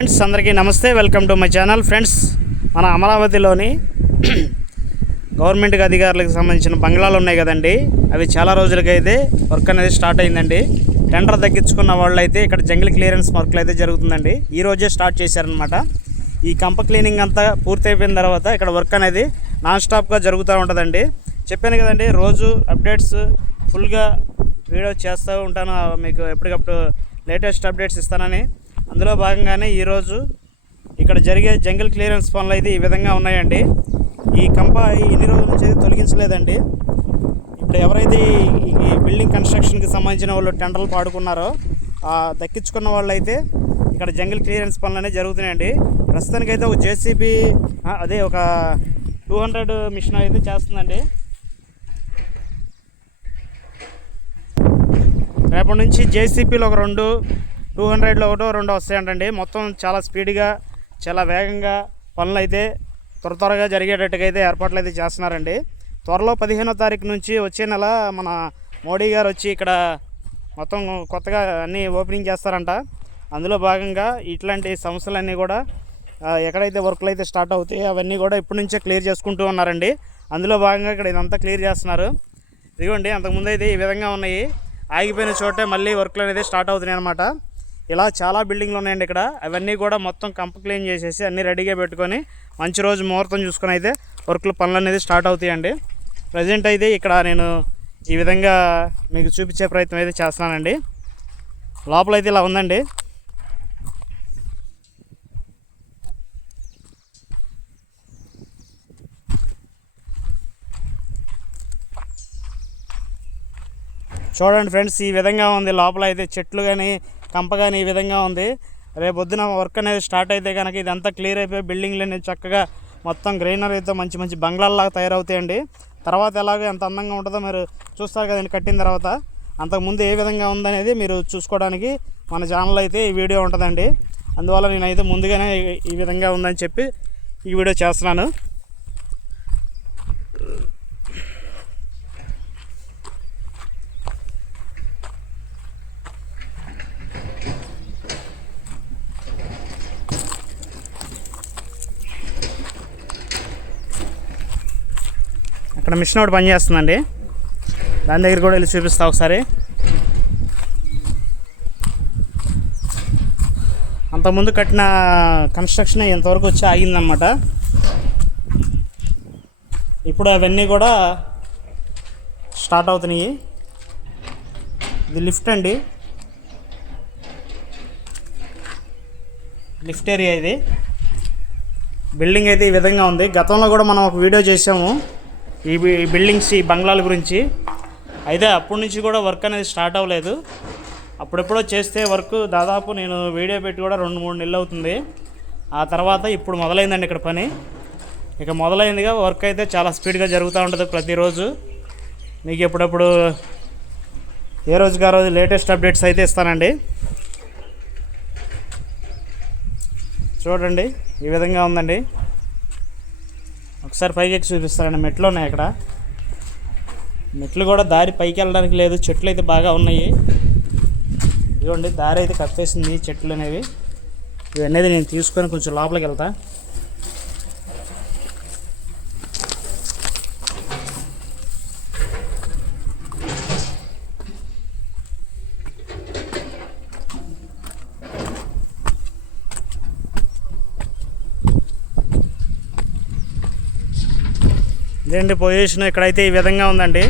Friends అందరికీ నమస్తే. Welcome to my channel friends మన అమరావతిలోని గవర్నమెంట్ అధికారులకు సంబంధించిన బంగ్లాలు ఉన్నాయి కదండి. అవి చాలా రోజులకైతే వర్క్ అనేది స్టార్ట్ అయిందండి. టెండర్ తగ్గించుకున్న వాళ్ళు అయితే ఇక్కడ జంగిల్ క్లియరెన్స్ వర్క్లు అయితే జరుగుతుందండి. ఈ రోజే స్టార్ట్ చేశారనమాట ఈ కంప క్లీనింగ్ అంతా పూర్తి అయిపోయిన తర్వాత ఇక్కడ వర్క్ అనేది నాన్ స్టాప్గా జరుగుతూ ఉంటుందండి. చెప్పాను కదండి రోజు అప్డేట్స్ ఫుల్గా వీడియో చేస్తూ ఉంటాను. మీకు ఎప్పటికప్పుడు లేటెస్ట్ అప్డేట్స్ ఇస్తానని. అందులో భాగంగానే ఈరోజు ఇక్కడ జరిగే జంగిల్ క్లియరెన్స్ పనులు అయితే ఈ విధంగా ఉన్నాయండి. ఈ కంప ఇన్ని రోజుల నుంచి అయితే తొలగించలేదండి. ఇప్పుడు ఎవరైతే ఈ- బిల్డింగ్ కన్స్ట్రక్షన్కి సంబంధించిన వాళ్ళు టెండర్లు పాడుకున్నారో దక్కించుకున్న వాళ్ళైతే ఇక్కడ జంగిల్ క్లియరెన్స్ పనులు అనేవి జరుగుతున్నాయండి. ప్రస్తుతానికి అయితే ఒక జేసీబీ అదే ఒక టూ హండ్రెడ్ మిషన్ అయితే చేస్తుందండి. రేపటి నుంచి జేసీపీలు ఒక రెండు టూ హండ్రెడ్లో ఒకటో రెండో వస్తాయంటండి. మొత్తం చాలా స్పీడ్గా చాలా వేగంగా పనులు అయితే త్వర త్వరగా జరిగేటట్టుగా అయితే ఏర్పాట్లు అయితే చేస్తున్నారండి. త్వరలో పదిహేనో తారీఖు నుంచి వచ్చే నెల మన మోడీ గారు వచ్చి ఇక్కడ మొత్తం కొత్తగా అన్నీ ఓపెనింగ్ చేస్తారంట. అందులో భాగంగా ఇట్లాంటి సమస్యలన్నీ కూడా ఎక్కడైతే వర్క్లు అయితే స్టార్ట్ అవుతాయి అవన్నీ కూడా ఇప్పటి నుంచే క్లియర్ చేసుకుంటూ ఉన్నారండి. అందులో భాగంగా ఇక్కడ ఇదంతా క్లియర్ చేస్తున్నారు. ఇదిగోండి అంతకుముందు అయితే ఈ విధంగా ఉన్నాయి. ఆగిపోయిన చోటే మళ్ళీ వర్క్లు అనేది స్టార్ట్ అవుతున్నాయి అనమాట ఇలా చాలా బిల్డింగ్లు ఉన్నాయండి ఇక్కడ. అవన్నీ కూడా మొత్తం కంప క్లీన్ చేసేసి అన్నీ రెడీగా పెట్టుకొని మంచి రోజు ముహూర్తం చూసుకొని అయితే వర్క్లు పనులు అనేది స్టార్ట్ అవుతాయండి. ప్రజెంట్ అయితే ఇక్కడ నేను ఈ విధంగా మీకు చూపించే ప్రయత్నం అయితే చేస్తున్నానండి. లోపల అయితే ఇలా ఉందండి. చూడండి ఫ్రెండ్స్ ఈ విధంగా ఉంది. లోపల అయితే చెట్లు కానీ కంపగాని ఈ విధంగా ఉంది. రేపు పొద్దున వర్క్ అనేది స్టార్ట్ అయితే కనుక ఇదంతా క్లియర్ అయిపోయి బిల్డింగ్లు అనేది చక్కగా మొత్తం గ్రీనరీతో మంచి మంచి బంగ్లాల్లాగా తయారవుతాయండి. తర్వాత ఎలాగో ఎంత అందంగా ఉంటుందో మీరు చూస్తారు కదండి కట్టిన తర్వాత. అంతకుముందు ఏ విధంగా ఉందనేది మీరు చూసుకోవడానికి మన ఛానల్ అయితే ఈ వీడియో ఉంటుందండి. అందువల్ల నేనైతే ముందుగానే ఈ విధంగా ఉందని చెప్పి ఈ వీడియో చేస్తున్నాను. ఇక్కడ మిషన్ ఒకటి పనిచేస్తుందండి. దాని దగ్గర కూడా వెళ్ళి చూపిస్తా ఒకసారి. అంతకుముందు కట్టిన కన్స్ట్రక్షన్ ఇంతవరకు వచ్చి ఆగిందనమాట ఇప్పుడు అవన్నీ కూడా స్టార్ట్ అవుతున్నాయి. ఇది లిఫ్ట్ అండి. లిఫ్ట్ ఏరియా ఇది. బిల్డింగ్ అయితే ఈ విధంగా ఉంది. గతంలో కూడా మనం ఒక వీడియో చేసాము ఈ బి- బిల్డింగ్స్ ఈ బంగ్లాల గురించి. అయితే అప్పటి నుంచి కూడా వర్క్ అనేది స్టార్ట్ అవ్వలేదు. అప్పుడెప్పుడో చేస్తే వర్క్ దాదాపు నేను వీడియో పెట్టి కూడా రెండు మూడు నెలలు అవుతుంది. ఆ తర్వాత ఇప్పుడు మొదలైందండి ఇక్కడ పని. ఇక మొదలైందిగా వర్క్ అయితే చాలా స్పీడ్గా జరుగుతూ ఉంటుంది ప్రతిరోజు. మీకు ఎప్పుడప్పుడు ఏ రోజుకి ఆ రోజు లేటెస్ట్ అప్డేట్స్ అయితే ఇస్తానండి. చూడండి ఈ విధంగా ఉందండి. ఒకసారి పైకి ఎక్కి చూపిస్తారండి. మెట్లు ఉన్నాయి అక్కడ. మెట్లు కూడా దారి పైకి వెళ్ళడానికి లేదు. చెట్లు అయితే బాగా ఉన్నాయి. ఇదిగోండి దారి అయితే కప్పేసింది చెట్లు అనేవి. ఇవన్నీ నేను తీసుకొని కొంచెం లోపలికి వెళ్తా. ఇదేంటి పొజిషన్ ఇక్కడైతే ఈ విధంగా ఉందండి.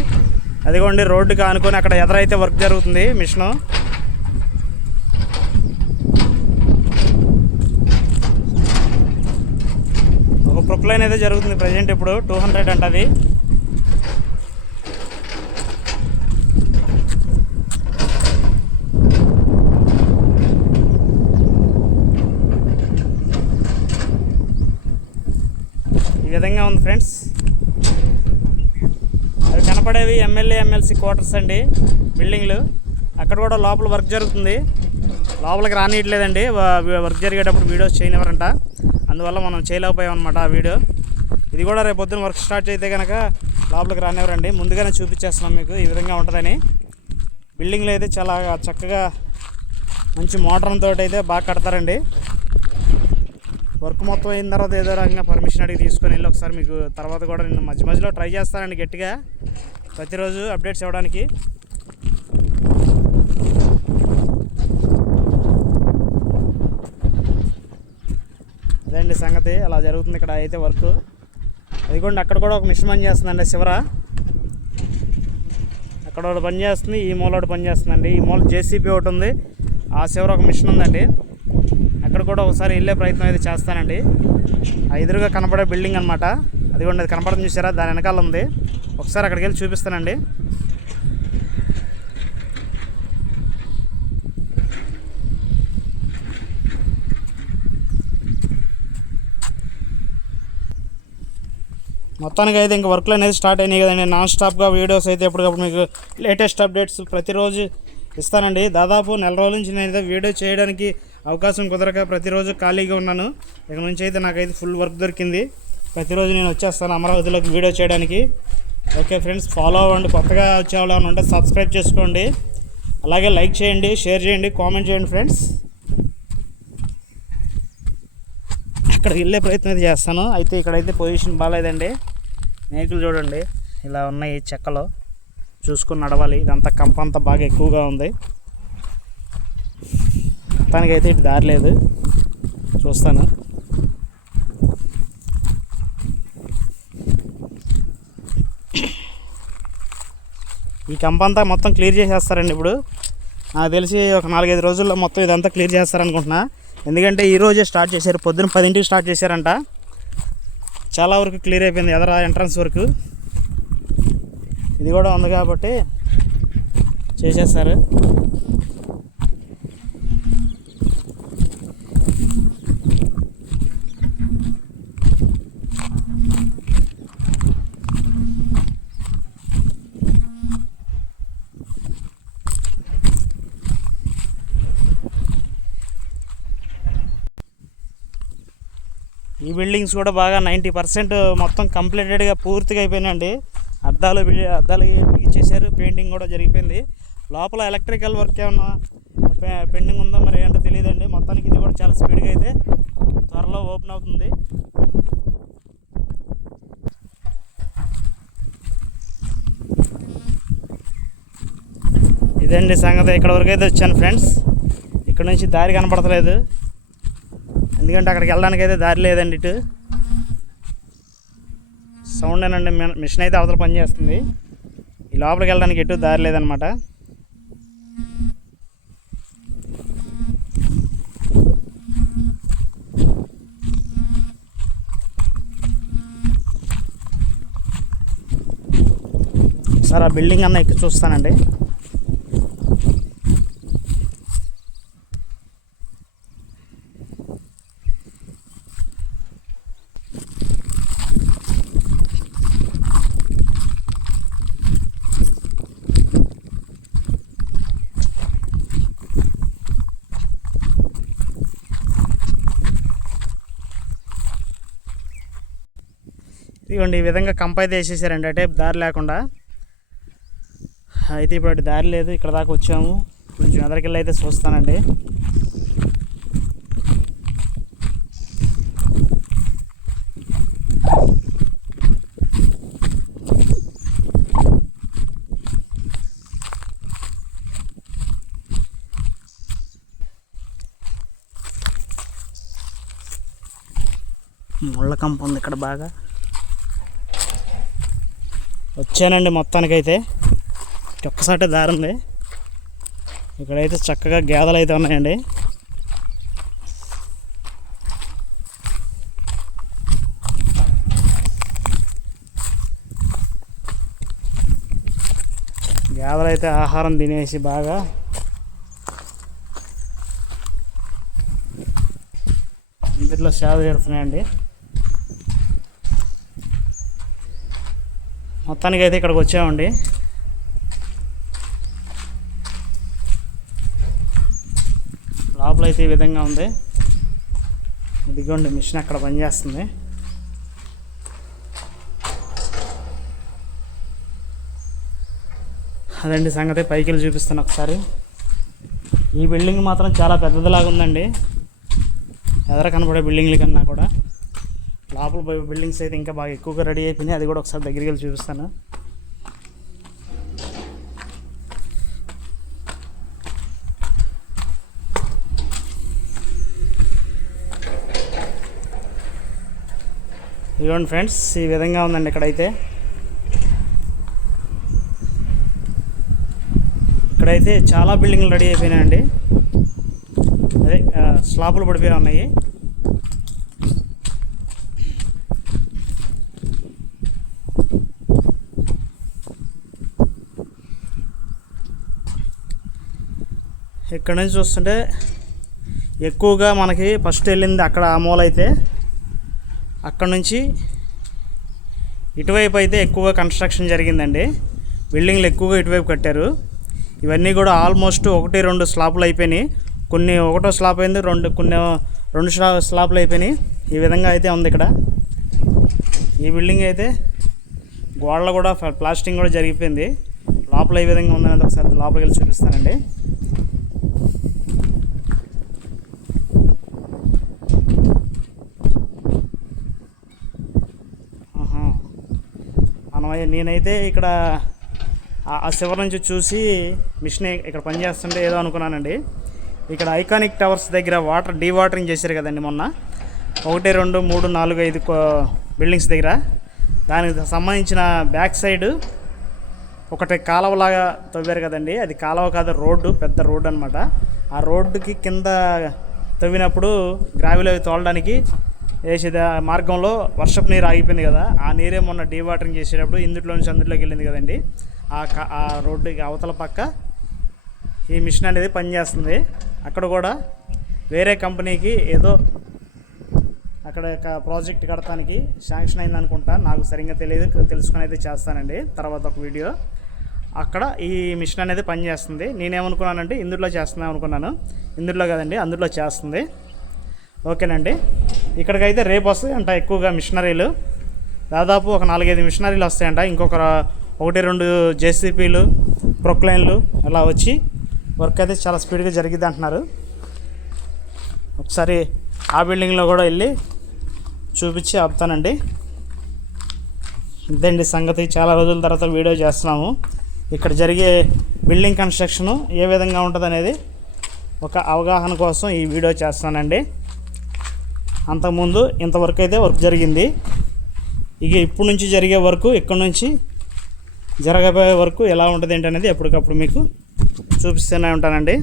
అదిగోండి రోడ్డుకి ఆనుకొని అక్కడ ఎదరైతే వర్క్ జరుగుతుంది మిషను. ఒక ప్రొక్లైన్ అయితే జరుగుతుంది ప్రజెంట్ ఇప్పుడు టూ హండ్రెడ్ అంట అది ఈ విధంగా ఉంది ఫ్రెండ్స్. కనపడేవి ఎమ్మెల్యే ఎమ్మెల్సీ క్వార్టర్స్ అండి బిల్డింగ్లు. అక్కడ కూడా లోపల వర్క్ జరుగుతుంది. లోపలికి రానియట్లేదండి. వర్క్ జరిగేటప్పుడు వీడియోస్ చేయనివ్వరంట. అందువల్ల మనం చేయలేకపోయాం అనమాట ఆ వీడియో. ఇది కూడా రేపు పొద్దున్న వర్క్ స్టార్ట్ అయితే కనుక లోపలికి రానివ్వరండి. ముందుగానే చూపించేస్తున్నాం మీకు ఈ విధంగా ఉంటుందని. బిల్డింగ్లు అయితే చాలా చక్కగా మంచి మోటార్ అయితే బాగా కడతారండి. వర్క్ మొత్తం అయిన తర్వాత ఏదో రకంగా పర్మిషన్ అడిగి తీసుకొని వెళ్ళి ఒకసారి మీకు తర్వాత కూడా నేను మధ్య మధ్యలో ట్రై చేస్తానండి గట్టిగా. ప్రతిరోజు అప్డేట్స్ ఇవ్వడానికి. అదండి సంగతి అలా జరుగుతుంది ఇక్కడ అయితే వర్క్. అదిగోండి అక్కడ కూడా ఒక మిషన్ పని చేస్తుందండి శివర. అక్కడ ఒకటి పని చేస్తుంది ఈ మూల ఒకటి పని చేస్తుందండి. ఈ మూల జేసీపీ ఒకటి ఉంది. ఆ శివర ఒక మిషన్ ఉందండి. అక్కడ కూడా ఒకసారి వెళ్ళే ప్రయత్నం అయితే చేస్తానండి. ఆ ఎదురుగా కనపడే బిల్డింగ్ అనమాట అదిగోండి అది కనపడడం చూసారా? దాని వెనకాల ఉంది. ఒకసారి అక్కడికి వెళ్ళి చూపిస్తానండి. మొత్తానికి అయితే ఇంకా వర్క్లు అనేది స్టార్ట్ అయినాయి కదండి. నాన్ స్టాప్గా వీడియోస్ అయితే ఎప్పటికప్పుడు మీకు లేటెస్ట్ అప్డేట్స్ ప్రతిరోజు ఇస్తానండి. దాదాపు నెల రోజుల నుంచి నేనైతే వీడియో చేయడానికి అవకాశం కుదరక ప్రతిరోజు ఖాళీగా ఉన్నాను. ఇక నుంచి అయితే నాకైతే ఫుల్ వర్క్ దొరికింది. ప్రతిరోజు నేను వచ్చేస్తాను అమరావతిలోకి వీడియో చేయడానికి. ఓకే ఫ్రెండ్స్ ఫాలో అవ్వండి. కొత్తగా వచ్చేవాళ్ళు ఉంటే సబ్స్క్రైబ్ చేసుకోండి. అలాగే లైక్ చేయండి షేర్ చేయండి కామెంట్ చేయండి ఫ్రెండ్స్ అక్కడికి వెళ్ళే ప్రయత్నం అయితే చేస్తాను. అయితే ఇక్కడైతే పొజిషన్ బాగాలేదండి మేకులు చూడండి. ఇలా ఉన్నాయి చెక్కలు. చూసుకుని నడవాలి. ఇదంతా కంప అంతా బాగా ఎక్కువగా ఉంది. ప్రస్తుతానికైతే ఇటు దారి లేదు. చూస్తాను. ఈ కంప అంతా మొత్తం క్లియర్ చేసేస్తారండి ఇప్పుడు. నాకు తెలిసి ఒక నాలుగైదు రోజుల్లో మొత్తం ఇదంతా క్లియర్ చేస్తారనుకుంటున్నా. ఎందుకంటే ఈరోజే స్టార్ట్ చేశారు. పొద్దున్న పదింటికి స్టార్ట్ చేశారంట. చాలా వరకు క్లియర్ అయిపోయింది. ఎదర ఎంట్రన్స్ వరకు. ఇది కూడా ఉంది కాబట్టి చేసేస్తారు ఈ బిల్డింగ్స్ కూడా బాగా నైంటీ పర్సెంట్ మొత్తం కంప్లీటెడ్గా పూర్తిగా అయిపోయినాయండి. అద్దాలు అద్దాలు బిగించేశారు పెయింటింగ్ కూడా జరిగిపోయింది. లోపల ఎలక్ట్రికల్ వర్క్ ఏమన్నా పెండింగ్ ఉందో మరి ఏంటో తెలియదండి. మొత్తానికి ఇది కూడా చాలా స్పీడ్గా అయితే త్వరలో ఓపెన్ అవుతుంది. ఇదండి సంగతి. ఇక్కడ వరకు అయితే వచ్చాను ఫ్రెండ్స్. ఇక్కడ నుంచి దారి కనపడతలేదు. ఎందుకంటే అక్కడికి వెళ్ళడానికి అయితే దారి లేదండి ఇటు. సౌండ్ ఏనండి మిషన్ అయితే అవతల పనిచేస్తుంది ఈ లోపలికి వెళ్ళడానికి ఎటు దారి లేదనమాట. సార్ ఆ బిల్డింగ్ అన్న ఎక్కి చూస్తానండి. ఇదిగోండి ఈ విధంగా కంప అయితే వేసేసారండి అంటే దారి లేకుండా. అయితే ఇప్పుడు దారి లేదు ఇక్కడ దాకా వచ్చాము. కొంచెం ఎదరికెళ్ళి అయితే చూస్తానండి. ముళ్ళ కంప ఉంది ఇక్కడ బాగా. వచ్చానండి మొత్తానికైతే. ఒక్కసారి దారి ఉంది ఇక్కడైతే చక్కగా గేదలు అయితే ఉన్నాయండి. గేదలు అయితే ఆహారం తినేసి బాగా ఇందులో సేవ చేస్తున్నాయండి. మొత్తానికి అయితే ఇక్కడికి వచ్చామండి. లోపల అయితే ఈ విధంగా ఉంది. ఇదిగోండి మిషన్ అక్కడ పనిచేస్తుంది. అదండి సంగతి పైకి వెళ్ళి చూపిస్తాను ఒకసారి. ఈ బిల్డింగ్ మాత్రం చాలా పెద్దదిలాగా ఉందండి ఎదర కనపడే బిల్డింగ్ల కన్నా కూడా. లోపల బిల్డింగ్స్ అయితే ఇంకా బాగా ఎక్కువగా రెడీ అయిపోయినాయి. అది కూడా ఒకసారి దగ్గరికి వెళ్ళి చూపిస్తాను. ఇదిగోండి ఫ్రెండ్స్ ఈ విధంగా ఉందండి ఇక్కడైతే. ఇక్కడైతే చాలా బిల్డింగ్లు రెడీ అయిపోయినాయండి. అదే స్లాపులు పడిపోయి ఉన్నాయి. ఇక్కడ నుంచి చూస్తుంటే ఎక్కువగా మనకి ఫస్ట్ వెళ్ళింది అక్కడ ఆ మూల అయితే. అక్కడ నుంచి ఇటువైపు అయితే ఎక్కువగా కన్స్ట్రక్షన్ జరిగిందండి. బిల్డింగ్లు ఎక్కువగా ఇటువైపు కట్టారు. ఇవన్నీ కూడా ఆల్మోస్ట్ ఒకటి రెండు స్లాపులు అయిపోయినాయి. కొన్ని ఒకటో స్లాప్ అయింది రెండు కొన్ని రెండు స్లా స్లాపులు అయిపోయినాయి. ఈ విధంగా అయితే ఉంది ఇక్కడ. ఈ బిల్డింగ్ అయితే గోడలు కూడా ప్లాస్టింగ్ కూడా జరిగిపోయింది. లోపల ఏ విధంగా ఉందనేది ఒకసారి లోపలికి వెళ్ళి చూపిస్తానండి. నేనైతే ఇక్కడ ఆ- ఆ నుంచి చూసి మిషన్ ఇక్కడ పనిచేస్తుంటే ఏదో అనుకున్నానండి. ఇక్కడ ఐకానిక్ టవర్స్ దగ్గర వాటర్ డీ వాటరింగ్ చేశారు కదండి మొన్న. ఒకటి రెండు మూడు నాలుగు ఐదు కో- బిల్డింగ్స్ దగ్గర. దానికి సంబంధించిన బ్యాక్ సైడ్ ఒకటి కాలువలాగా తవ్వారు కదండి. అది కాలువ కాదు రోడ్డు పెద్ద రోడ్డు అనమాట ఆ రోడ్డుకి కింద తవ్వినప్పుడు గ్రావిల్ అవి తోలడానికి వేసేది మార్గంలో వర్షపు నీరు ఆగిపోయింది కదా ఆ నీరే మొన్న డీ వాటరింగ్ చేసేటప్పుడు ఇందులో నుంచి అందులోకి వెళ్ళింది కదండి. ఆ ఆ రోడ్డుకి అవతల పక్క ఈ మిషన్ అనేది పనిచేస్తుంది. అక్కడ కూడా వేరే కంపెనీకి ఏదో అక్కడ ఒక ప్రాజెక్ట్ కడటానికి శాంక్షన్ అయింది అనుకుంటా నాకు సరిగ్గా తెలియదు తెలుసుకుని అయితే చేస్తానండి తర్వాత ఒక వీడియో. అక్కడ ఈ మిషన్ అనేది పనిచేస్తుంది. నేనేమనుకున్నానంటే ఇందులో చేస్తున్నాను అనుకున్నాను ఇందులో కదండి అందులో చేస్తుంది. ఓకేనండి. ఇక్కడికైతే రేపు వస్తాయి అంట ఎక్కువగా మిషనరీలు. దాదాపు ఒక నాలుగైదు మిషనరీలు వస్తాయంట. ఇంకొక ఒకటి రెండు జేసీపీలు ప్రొక్లైన్లు అలా వచ్చి వర్క్ అయితే చాలా స్పీడ్గా జరిగింది అంటున్నారు. ఒకసారి ఆ బిల్డింగ్లో కూడా వెళ్ళి చూపించి ఆపుతానండి. ఇదండి సంగతి. చాలా రోజుల తర్వాత వీడియో చేస్తున్నాము. ఇక్కడ జరిగే బిల్డింగ్ కన్స్ట్రక్షను ఏ విధంగా ఉంటుంది అనేది ఒక అవగాహన కోసం ఈ వీడియో చేస్తానండి అంతకుముందు ఇంతవరకు అయితే వర్క్ జరిగింది. ఇక ఇప్పుడు నుంచి జరిగే వరకు ఇక్కడ నుంచి జరగబోయే వరకు ఎలా ఉంటుంది ఏంటనేది ఎప్పటికప్పుడు మీకు చూపిస్తూనే ఉంటానండి.